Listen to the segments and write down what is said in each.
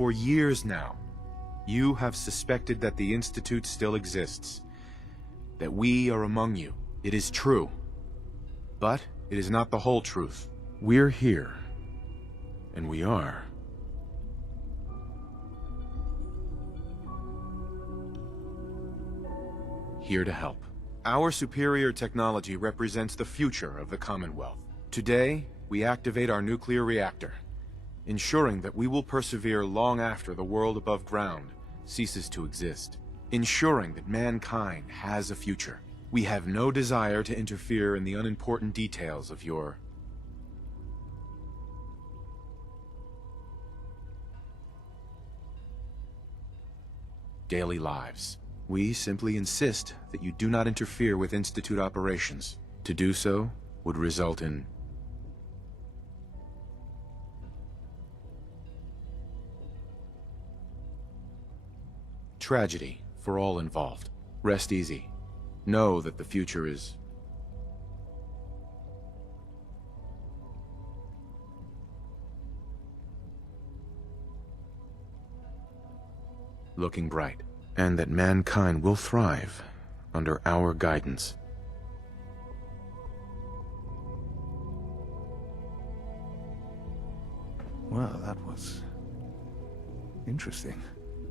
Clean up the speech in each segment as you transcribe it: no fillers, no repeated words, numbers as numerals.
For years now, you have suspected that the Institute still exists, that we are among you. It is true, but it is not the whole truth. We're here, and we are here to help. Our superior technology represents the future of the Commonwealth. Today, we activate our nuclear reactor, ensuring that we will persevere long after the world above ground ceases to exist, ensuring that mankind has a future. We have no desire to interfere in the unimportant details of your daily lives. We simply insist that you do not interfere with Institute operations. To do so would result in tragedy for all involved. Rest easy. Know that the future is looking bright, and that mankind will thrive under our guidance. Well, that was interesting.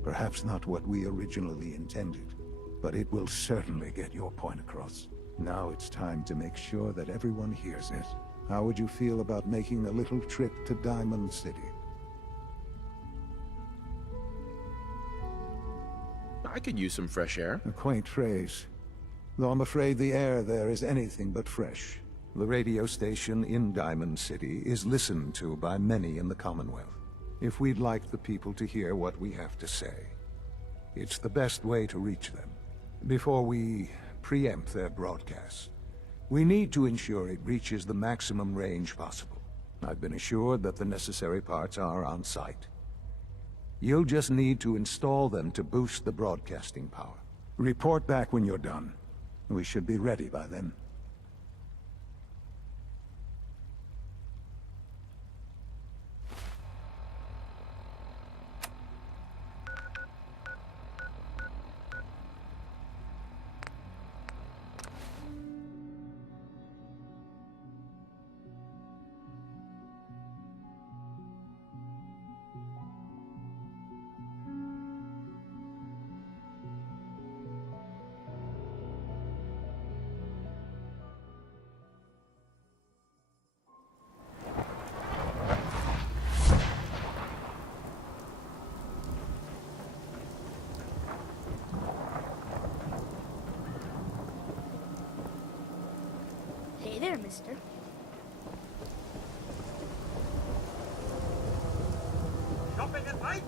Perhaps not what we originally intended, but it will certainly get your point across. Now it's time to make sure that everyone hears it. How would you feel about making a little trip to Diamond City? I could use some fresh air. A quaint phrase, though I'm afraid the air there is anything but fresh. The radio station in Diamond City is listened to by many in the Commonwealth. If we'd like the people to hear what we have to say, it's the best way to reach them. Before we preempt their broadcasts, we need to ensure it reaches the maximum range possible. I've been assured that the necessary parts are on site. You'll just need to install them to boost the broadcasting power. Report back when you're done. We should be ready by then. Hey there, mister. Shopping at night?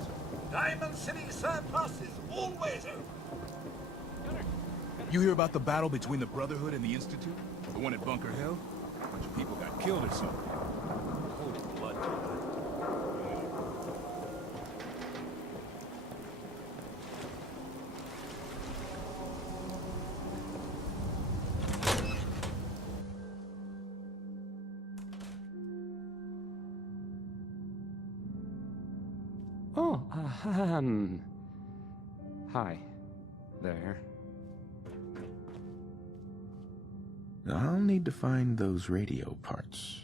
Diamond City Surplus is always open. You hear about the battle between the Brotherhood and the Institute? The one at Bunker Hill? A bunch of people got killed or something. Holy blood. Oh, hi there. I'll need to find those radio parts.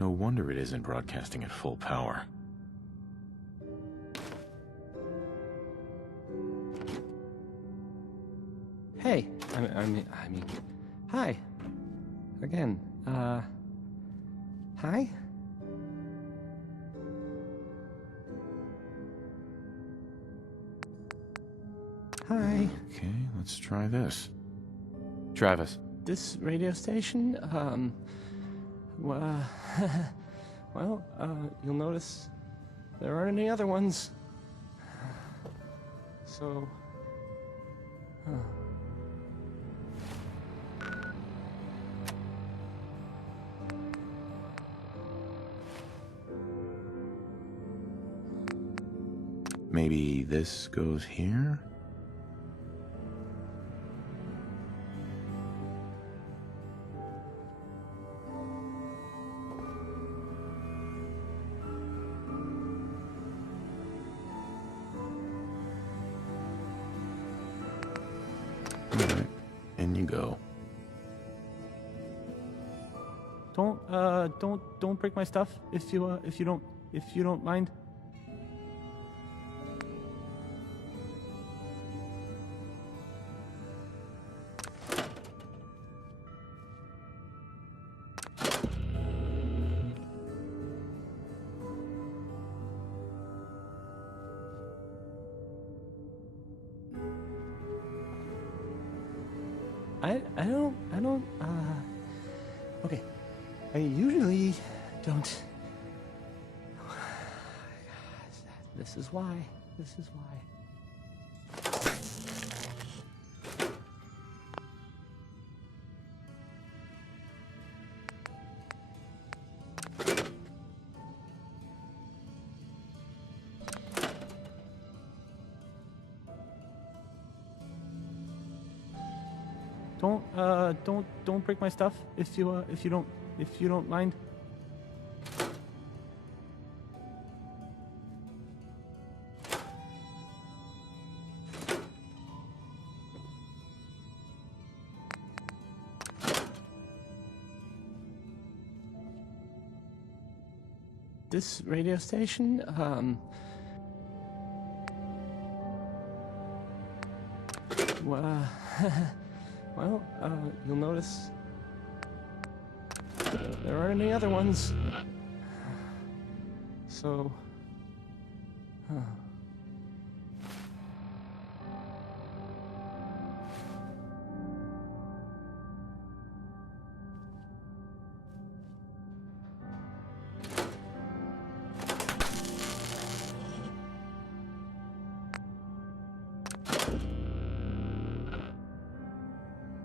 No wonder it isn't broadcasting at full power. Hey, I mean, hi. Again, hi? Hi. Okay, let's try this. Travis. This radio station, well, you'll notice there aren't any other ones. So, Maybe this goes here? Alright, in you go. Don't break my stuff if you don't mind. I don't, okay. I usually don't. This is why. Don't break my stuff if you don't mind. This radio station, well, you'll notice there aren't any other ones. So,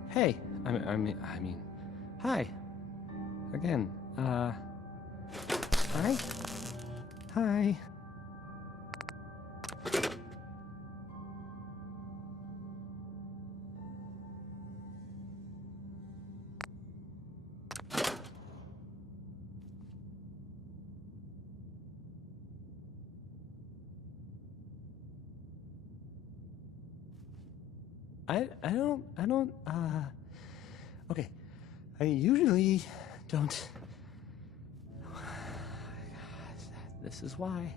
hey, I mean, hi. Again, hi? Hi. I don't, okay. I usually don't. This is why.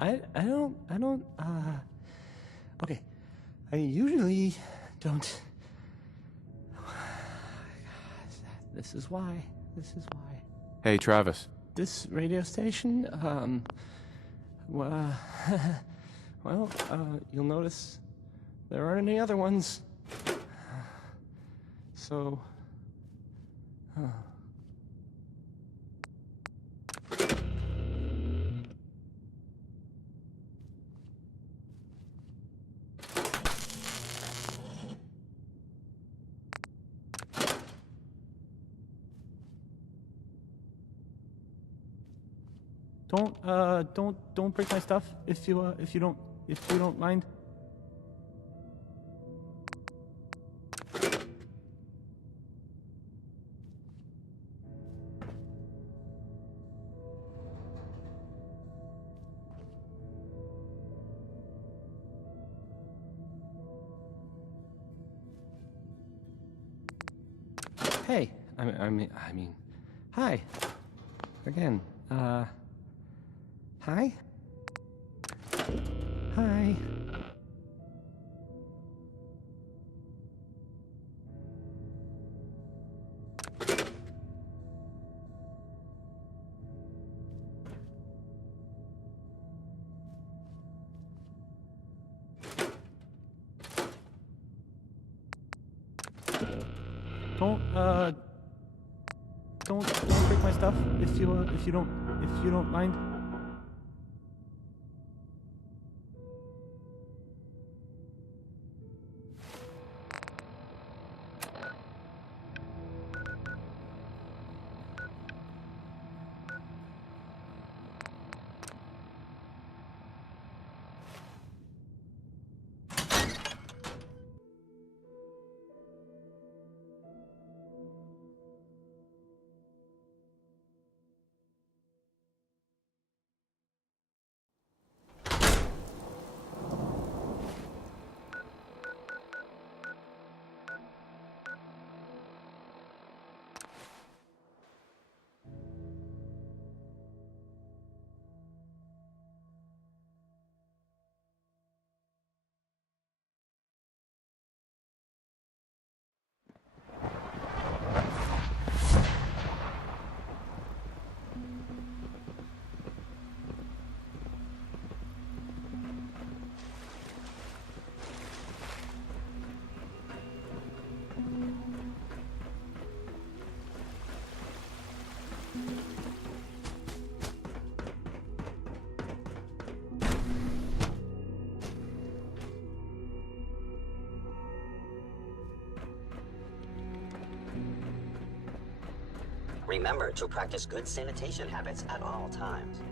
I don't, okay. I usually don't. This is why. Hey, Travis. This radio station, well, you'll notice there aren't any other ones. So, don't break my stuff if you don't mind. Hey, I mean, hi. Again, hi? Hi. Don't break my stuff if you don't mind. Remember to practice good sanitation habits at all times.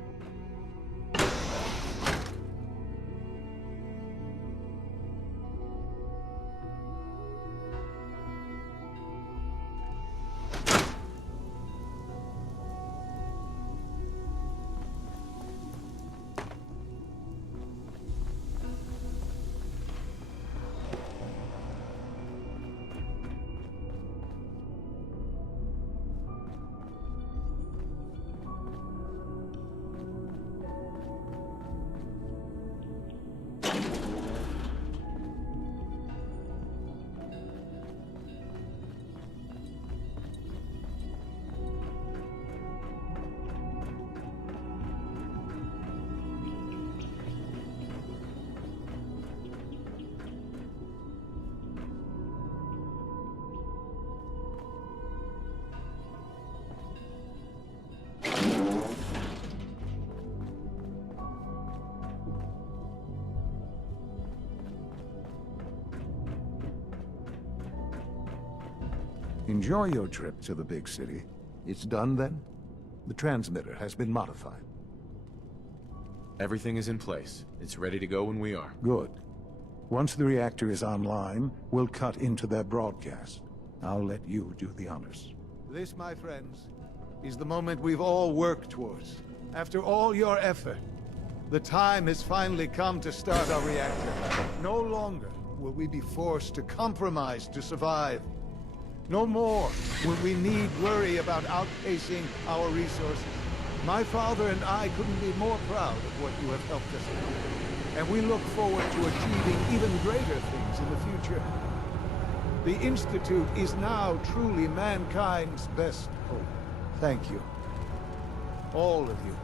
Enjoy your trip to the big city. It's done then? The transmitter has been modified. Everything is in place. It's ready to go when we are. Good. Once the reactor is online, we'll cut into their broadcast. I'll let you do the honors. This, my friends, is the moment we've all worked towards. After all your effort, the time has finally come to start our reactor. No longer will we be forced to compromise to survive. No more will we need worry about outpacing our resources. My father and I couldn't be more proud of what you have helped us do. And we look forward to achieving even greater things in the future. The Institute is now truly mankind's best hope. Thank you. All of you.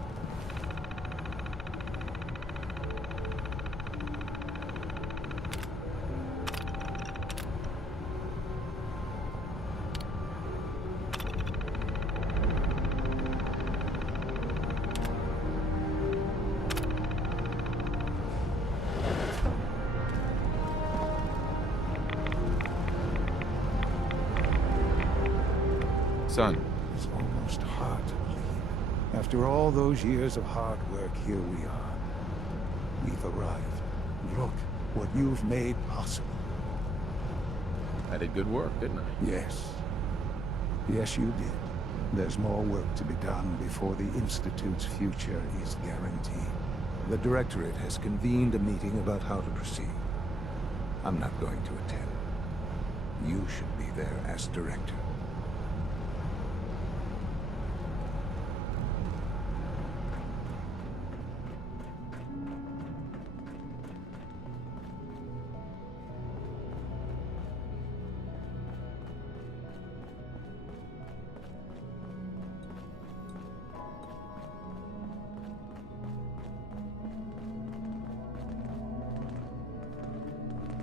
Son, It's almost hard to believe. After all those years of hard work, here we are. We've arrived. Look what you've made possible. I did good work, didn't I? Yes. Yes, you did. There's more work to be done before the Institute's future is guaranteed. The Directorate has convened a meeting about how to proceed. I'm not going to attend. You should be there as Director.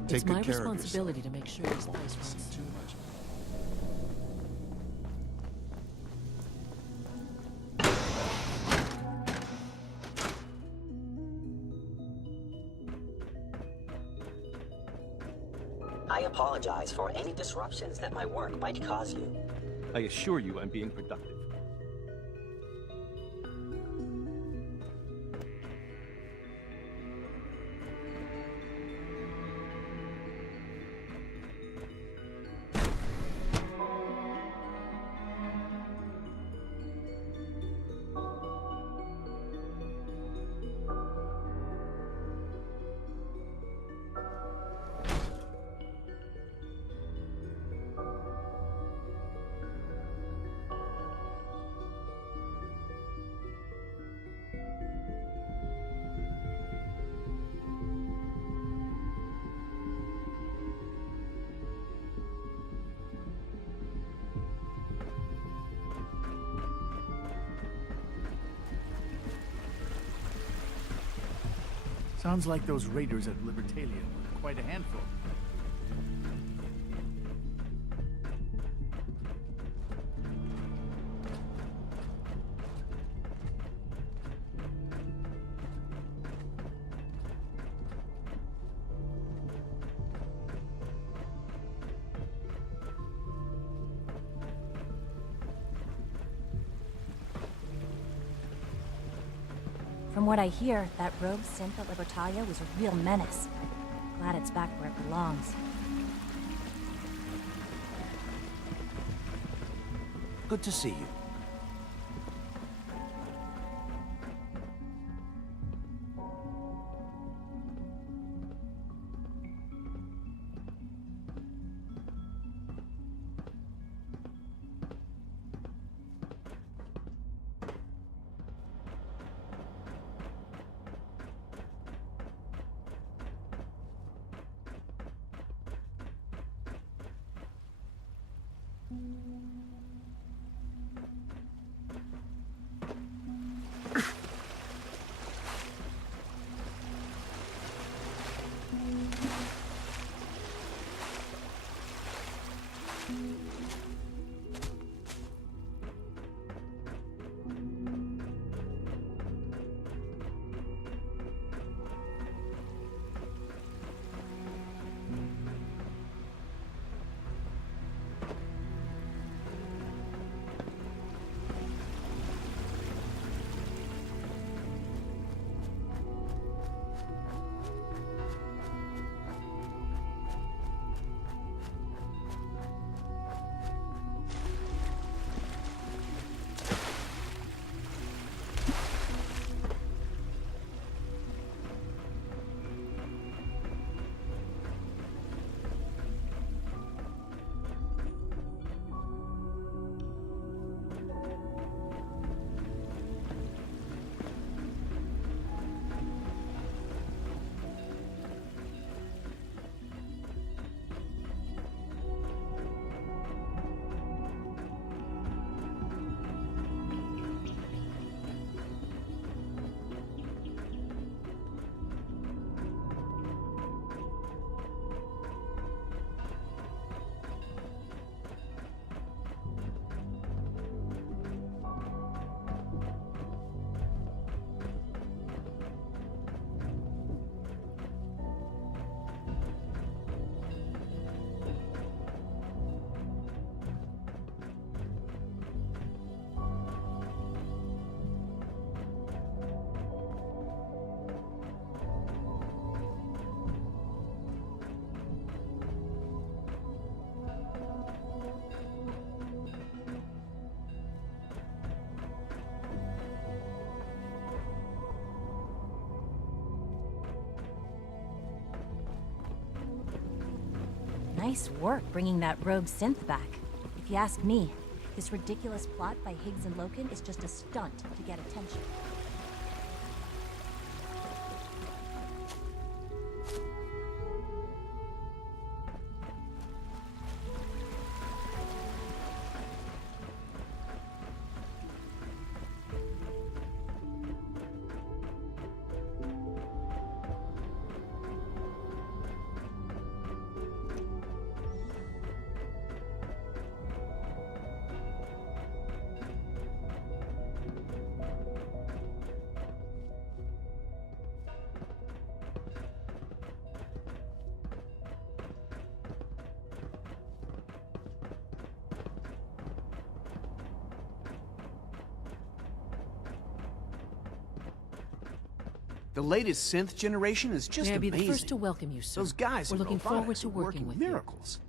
It's my responsibility to make sure this place runs Too much. I apologize for any disruptions that my work might cause you. I assure you I'm being productive. Sounds like those raiders at Libertalia were quite a handful. From what I hear, that rogue synth at Libertalia was a real menace. Glad it's back where it belongs. Good to see you. Nice work bringing that rogue synth back. If you ask me, this ridiculous plot by Higgs and Loken is just a stunt to get attention. The latest synth generation is just May I be amazing. the first to welcome you, sir. Those guys We're in looking forward robotics to are working with you. miracles.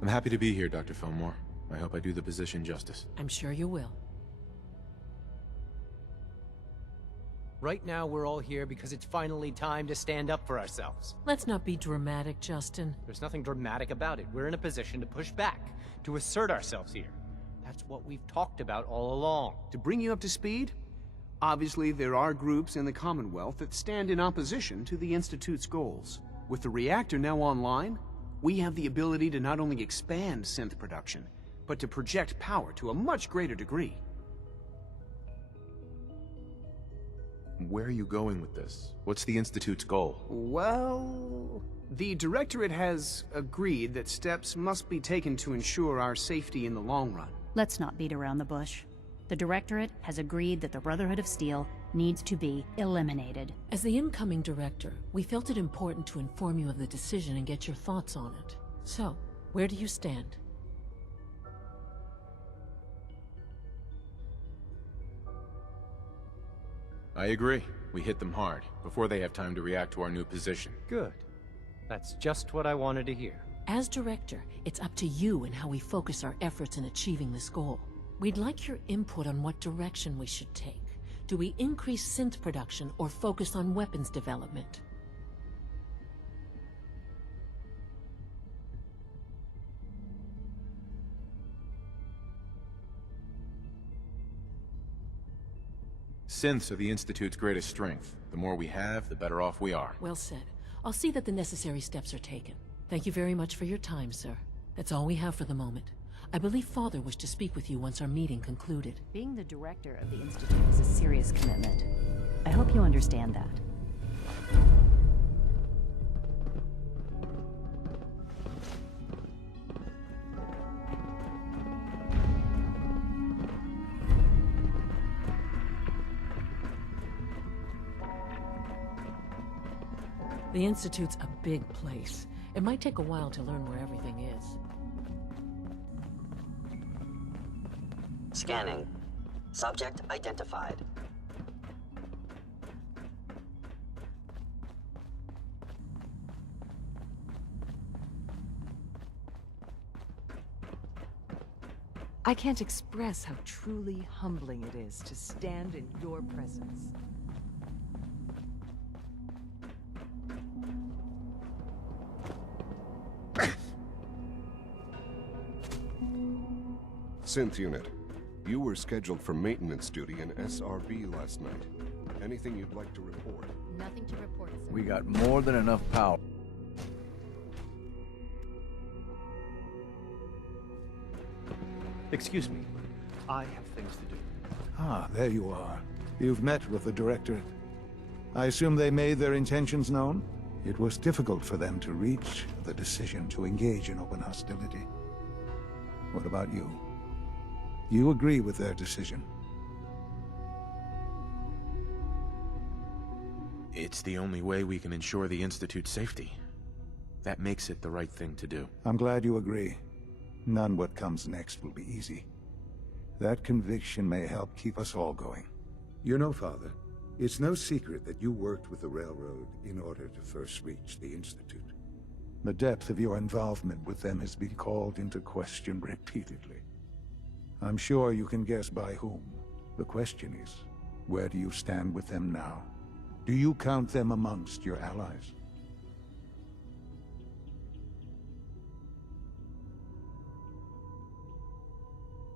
I'm happy to be here, Dr. Fillmore. I hope I do the position justice. I'm sure you will. Right now, we're all here because it's finally time to stand up for ourselves. Let's not be dramatic, Justin. There's nothing dramatic about it. We're in a position to push back, to assert ourselves here. That's what we've talked about all along. To bring you up to speed, obviously there are groups in the Commonwealth that stand in opposition to the Institute's goals. With the reactor now online, we have the ability to not only expand synth production, but to project power to a much greater degree. Where are you going with this? What's the Institute's goal? Well, the Directorate has agreed that steps must be taken to ensure our safety in the long run. Let's not beat around the bush. The Directorate has agreed that the Brotherhood of Steel needs to be eliminated. As the incoming director, we felt it important to inform you of the decision and get your thoughts on it. So, where do you stand? I agree. We hit them hard, before they have time to react to our new position. Good. That's just what I wanted to hear. As director, it's up to you and how we focus our efforts in achieving this goal. We'd like your input on what direction we should take. Do we increase synth production or focus on weapons development? Synths are the Institute's greatest strength. The more we have, the better off we are. Well said. I'll see that the necessary steps are taken. Thank you very much for your time, sir. That's all we have for the moment. I believe Father wished to speak with you once our meeting concluded. Being the director of the Institute is a serious commitment. I hope you understand that. The Institute's a big place. It might take a while to learn where everything is. Scanning. Subject identified. I can't express how truly humbling it is to stand in your presence. Synth unit, you were scheduled for maintenance duty in SRB last night. Anything you'd like to report? Nothing to report, sir. We got more than enough power. Excuse me. I have things to do. Ah, there you are. You've met with the Directorate. I assume they made their intentions known? It was difficult for them to reach the decision to engage in open hostility. What about you? You agree with their decision? It's the only way we can ensure the Institute's safety. That makes it the right thing to do. I'm glad you agree. None what comes next will be easy. That conviction may help keep us all going. You know, Father, it's no secret that you worked with the Railroad in order to first reach the Institute. The depth of your involvement with them has been called into question repeatedly. I'm sure you can guess by whom. The question is, where do you stand with them now? Do you count them amongst your allies?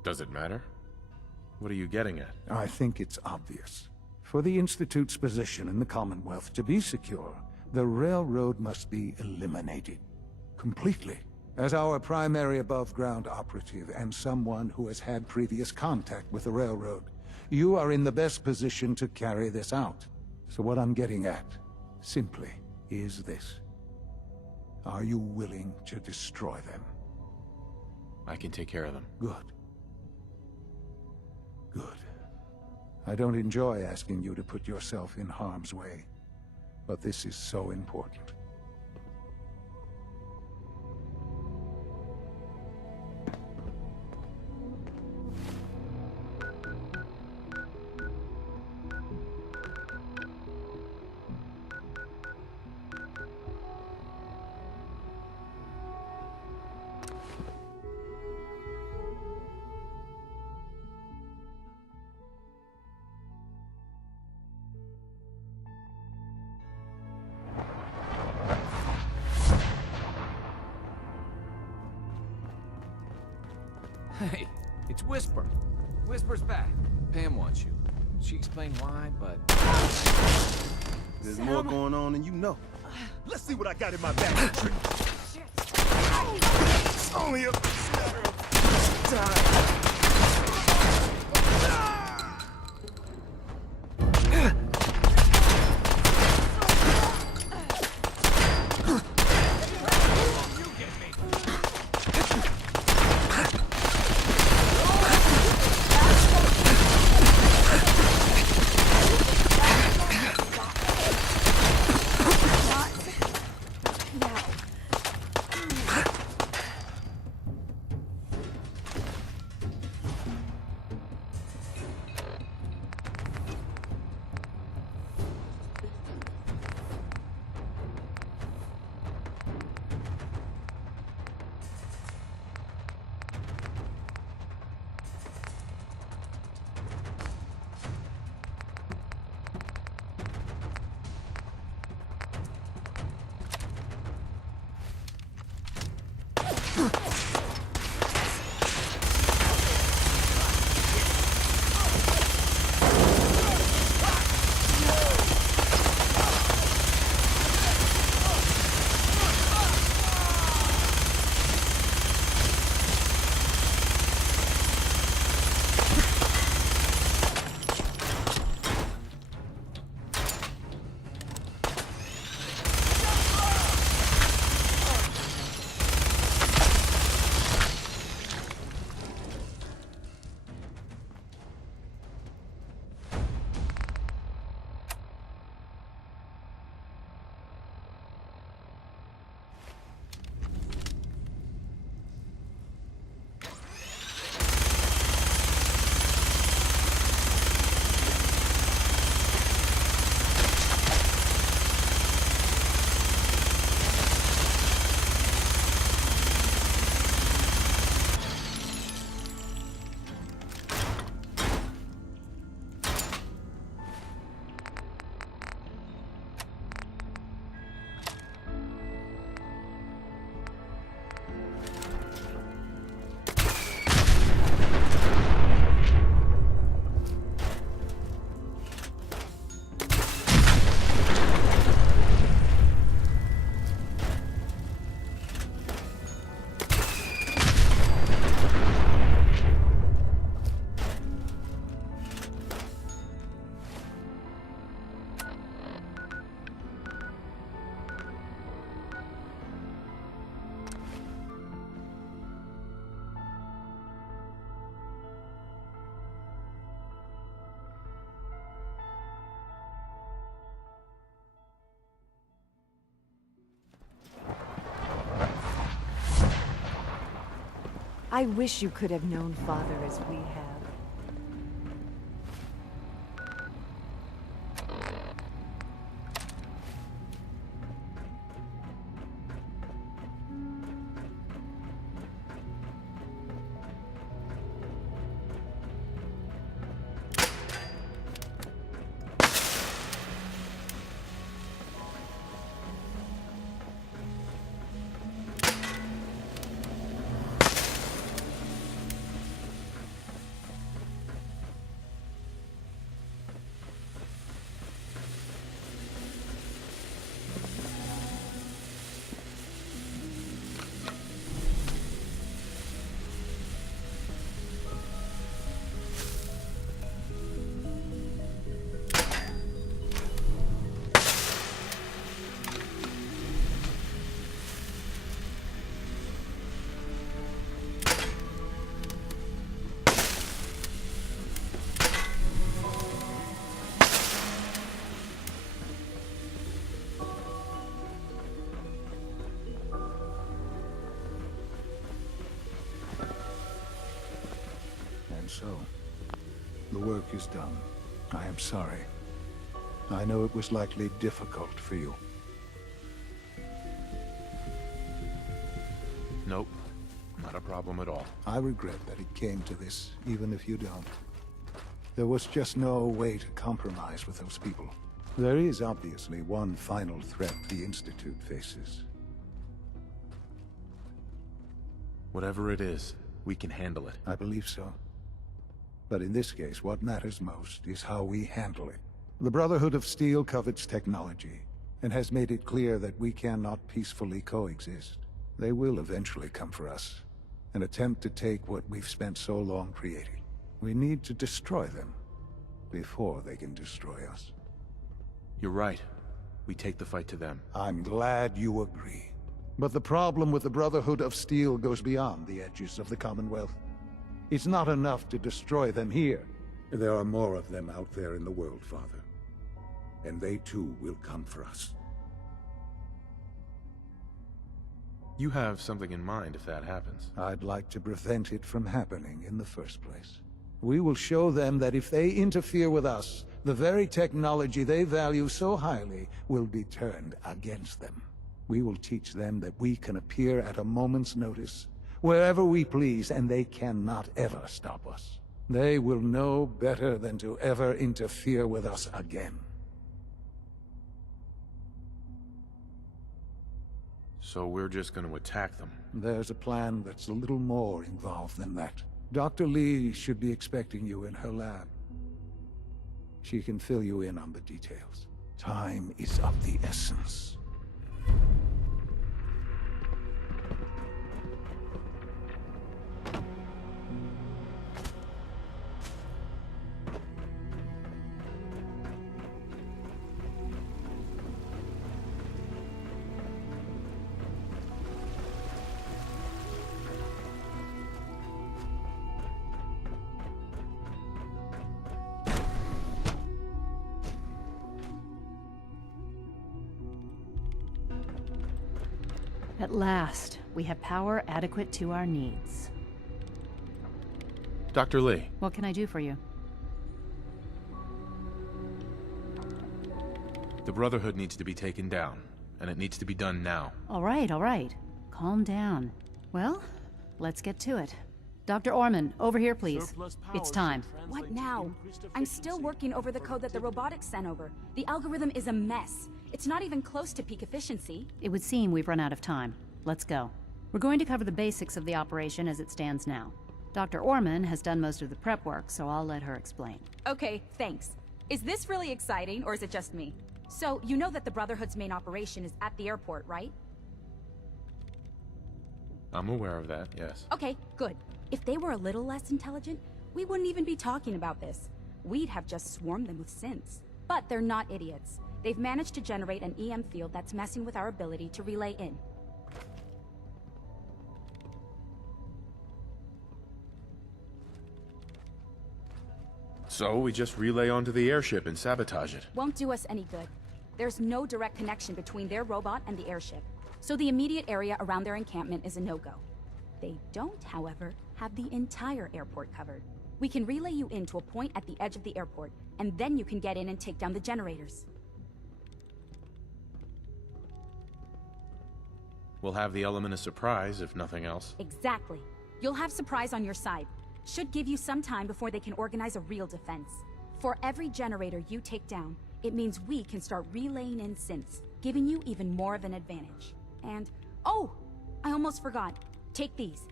Does it matter? What are you getting at? I think it's obvious. For the Institute's position in the Commonwealth to be secure, the Railroad must be eliminated. Completely. As our primary above-ground operative and someone who has had previous contact with the Railroad, you are in the best position to carry this out. So what I'm getting at, simply, is this. Are you willing to destroy them? I can take care of them. Good. Good. I don't enjoy asking you to put yourself in harm's way, but this is so important. Hey, it's Whisper. Whisper's back. Pam wants you. She explained why, but... There's more going on than you know. Let's see what I got in my bag. It's only a matter of time. I wish you could have known Father as we have. So, the work is done. I am sorry. I know it was likely difficult for you. Nope. Not a problem at all. I regret that it came to this, even if you don't. There was just no way to compromise with those people. There is obviously one final threat the Institute faces. Whatever it is, we can handle it. I believe so. But in this case, what matters most is how we handle it. The Brotherhood of Steel covets technology, and has made it clear that we cannot peacefully coexist. They will eventually come for us, and attempt to take what we've spent so long creating. We need to destroy them, before they can destroy us. You're right. We take the fight to them. I'm glad you agree. But the problem with the Brotherhood of Steel goes beyond the edges of the Commonwealth. It's not enough to destroy them here. There are more of them out there in the world, Father. And they too will come for us. You have something in mind if that happens. I'd like to prevent it from happening in the first place. We will show them that if they interfere with us, the very technology they value so highly will be turned against them. We will teach them that we can appear at a moment's notice, wherever we please, and they cannot ever stop us. They will know better than to ever interfere with us again. So we're just going to attack them? There's a plan that's a little more involved than that. Dr. Lee should be expecting you in her lab. She can fill you in on the details. Time is of the essence. At last, we have power adequate to our needs. Dr. Lee. What can I do for you? The Brotherhood needs to be taken down, and it needs to be done now. All right. Calm down. Well, let's get to it. Dr. Orman, over here, please. It's time. What now? I'm still working over the code that the robotics sent over. The algorithm is a mess. It's not even close to peak efficiency. It would seem we've run out of time. Let's go. We're going to cover the basics of the operation as it stands now. Dr. Orman has done most of the prep work, so I'll let her explain. Okay, thanks. Is this really exciting, or is it just me? So, you know that the Brotherhood's main operation is at the airport, right? I'm aware of that, yes. Okay, good. If they were a little less intelligent, we wouldn't even be talking about this. We'd have just swarmed them with synths. But they're not idiots. They've managed to generate an EM field that's messing with our ability to relay in. So we just relay onto the airship and sabotage it. Won't do us any good. There's no direct connection between their robot and the airship, so the immediate area around their encampment is a no-go. They don't, however, have the entire airport covered. We can relay you into a point at the edge of the airport, and then you can get in and take down the generators. We'll have the element of surprise, if nothing else. Exactly. You'll have surprise on your side. Should give you some time before they can organize a real defense. For every generator you take down, it means we can start relaying in synths, giving you even more of an advantage. And, oh! I almost forgot. Take these.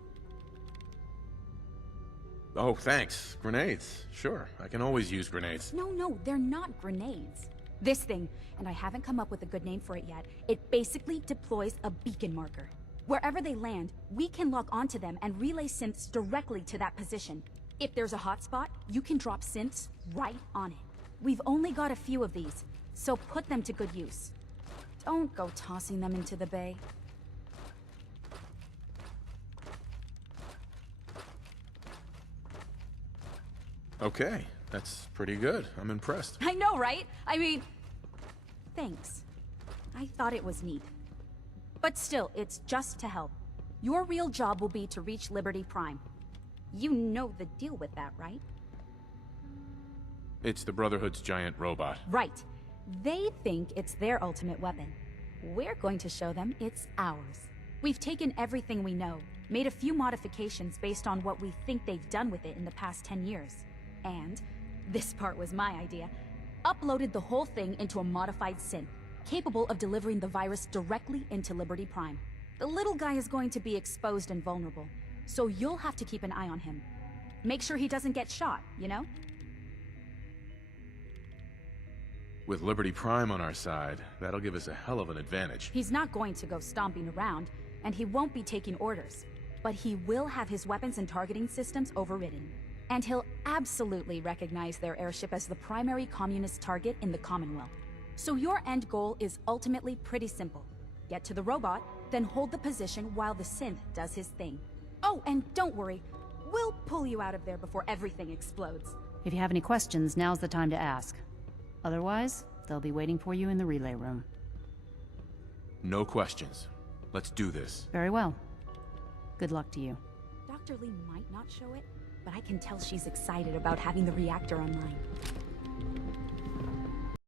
Oh, thanks. Grenades. Sure, I can always use grenades. No, they're not grenades. This thing, and I haven't come up with a good name for it yet, it basically deploys a beacon marker. Wherever they land, we can lock onto them and relay synths directly to that position. If there's a hotspot, you can drop synths right on it. We've only got a few of these, so put them to good use. Don't go tossing them into the bay. Okay, that's pretty good. I'm impressed. I know, right? I mean, thanks. I thought it was neat. But still, it's just to help. Your real job will be to reach Liberty Prime. You know the deal with that, right? It's the Brotherhood's giant robot. Right. They think it's their ultimate weapon. We're going to show them it's ours. We've taken everything we know, made a few modifications based on what we think they've done with it in the past 10 years. And, this part was my idea, uploaded the whole thing into a modified synth, capable of delivering the virus directly into Liberty Prime. The little guy is going to be exposed and vulnerable, so you'll have to keep an eye on him. Make sure he doesn't get shot, you know? With Liberty Prime on our side, that'll give us a hell of an advantage. He's not going to go stomping around, and he won't be taking orders. But he will have his weapons and targeting systems overridden. And he'll absolutely recognize their airship as the primary communist target in the Commonwealth. So your end goal is ultimately pretty simple. Get to the robot, then hold the position while the synth does his thing. Oh, and don't worry, we'll pull you out of there before everything explodes. If you have any questions, now's the time to ask. Otherwise, they'll be waiting for you in the relay room. No questions. Let's do this. Very well. Good luck to you. Dr. Lee might not show it, but I can tell she's excited about having the reactor online.